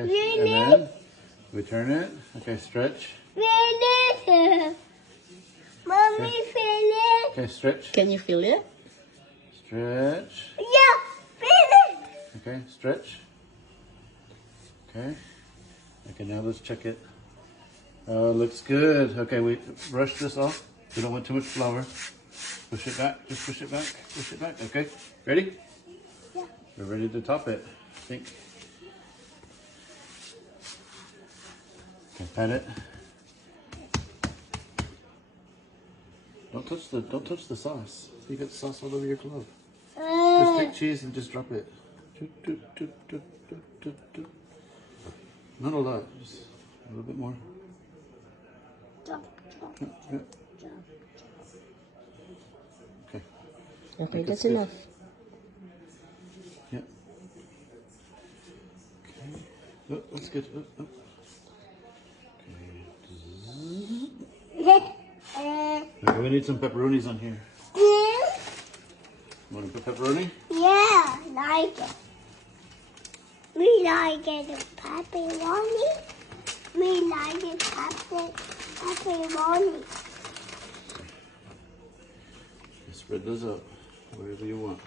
And then we turn it. Okay, stretch. Finish. Mommy, finish. Okay, stretch. Can you feel it? Stretch. Yeah, finish. Okay, stretch. Okay. Okay, now let's check it. Oh, looks good. Okay, we brush this off. We don't want too much flour. Push it back. Just push it back. Push it back. Okay. Ready? Yeah. We're ready to top it. I think. Okay, pat it. Don't touch the sauce. You got sauce all over your glove. Just take cheese and just drop it. Doot, doot, doot, doot, doot, doot, doot. Not a lot, just a little bit more. Jump, jump, Yeah, yeah. jump. Okay. Okay, that's good. enough. Yeah. Okay. Oh, that's good. Oh, oh. Okay, we need some pepperonis on here. Want to put pepperoni? Yeah, like it. We like it pepperoni. We like it pepperoni. Spread those out wherever you want.